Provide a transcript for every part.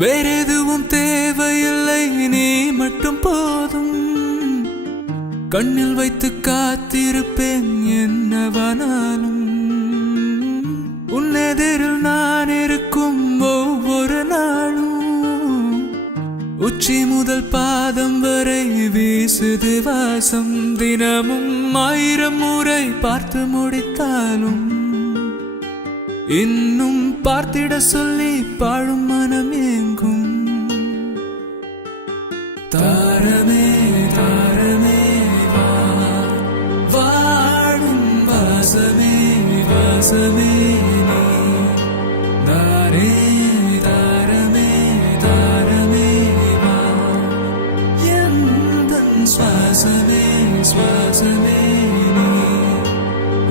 வேறெதுவும் தேவையில்லை, நீ மட்டும் போதும். கண்ணில் வைத்து காத்திருப்பேன் என்னவானாலும். உன்னெதிரில் நான் இருக்கும் ஒவ்வொரு நாளும் உச்சி முதல் பாதம் வரை வீசுது வாசம். தினமும் 1000 முறை பார்த்து முடித்தாலும் இன்னும் பார்த்திட சொல்லி பாழும் மனம் ஏங்கும். தாரமே தாரமே வா, வாழும் வாசமே வாசமே நீ. தாரே தாரமே தாரமே வா, எந்தன் சுவாசமே சுவாசமே நீ.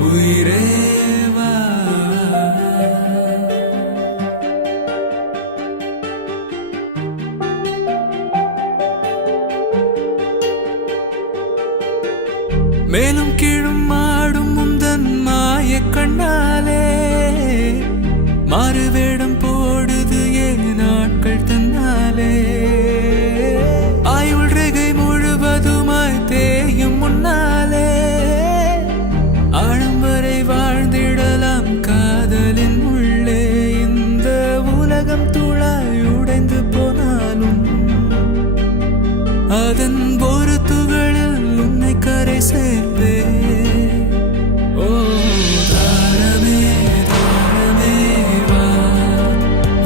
உயிரே வா. மேலும் கீழும் மாடும் முந்தன் மாய கண்ணாலே மாறுவேடம் போடுது ஏன் நாட்கள் தன்னாலே. ஆயுள் ரேகை முழுவதுமாய் தேயும் முன்னாலே ஆழம் வரை வாழ்ந்திடலாம் காதலின் உள்ளே. இந்த உலகம் துளாய் உடைந்து போனாலும் அதன் ஒரு துகளில் உன்னை கரை சேர்ப்பே. ஓ தாரமே தாரமே வா,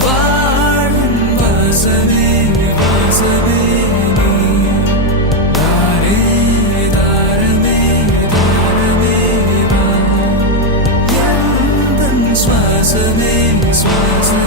வாழும் வாசமே வாசமே நீ. தாரே தாரமே தாரமே வா, எந்தன் சுவாசமே சுவாசமே.